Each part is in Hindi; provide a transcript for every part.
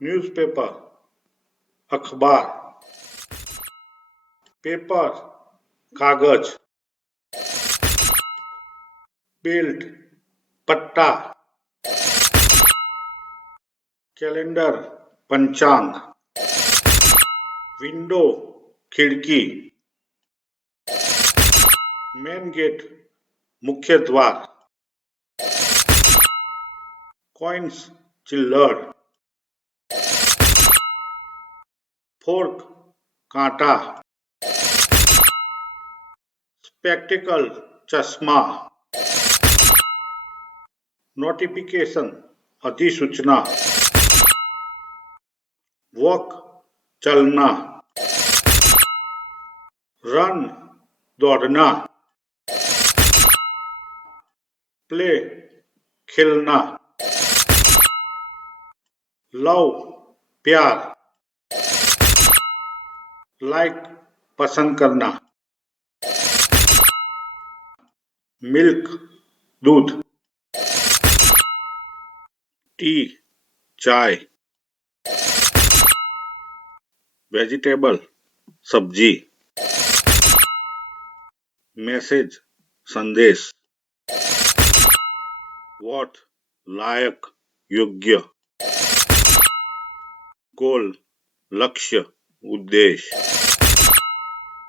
न्यूज़पेपर अखबार, पेपर कागज, बेल्ट पट्टा, कैलेंडर पंचांग, विंडो खिड़की, मेन गेट मुख्य द्वार, कॉइन्स चिल्लड़, फोर्क कांटा, स्पेक्टिकल चश्मा, नोटिफिकेशन अधिसूचना, वॉक चलना, रन दौड़ना, प्ले खेलना, लव प्यार, लाइक पसंद करना, मिल्क दूध, टी चाय, वेजिटेबल सब्जी, मैसेज संदेश, वॉट लायक योग्य, गोल लक्ष्य उद्देश्य,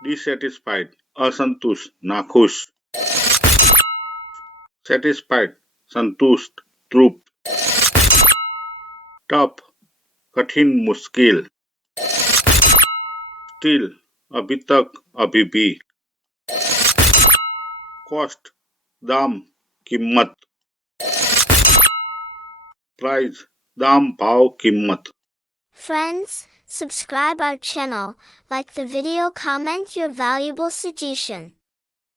डिसैटिस्फाइड असंतुष्ट नाखुश, सैटिस्फाइड संतुष्ट तृप्त, टफ कठिन मुश्किल, स्टिल अभी तक अभी भी, कॉस्ट दाम कीमत, प्राइस दाम भाव कीमत. Friends, subscribe our channel, like the video, comment your valuable suggestion.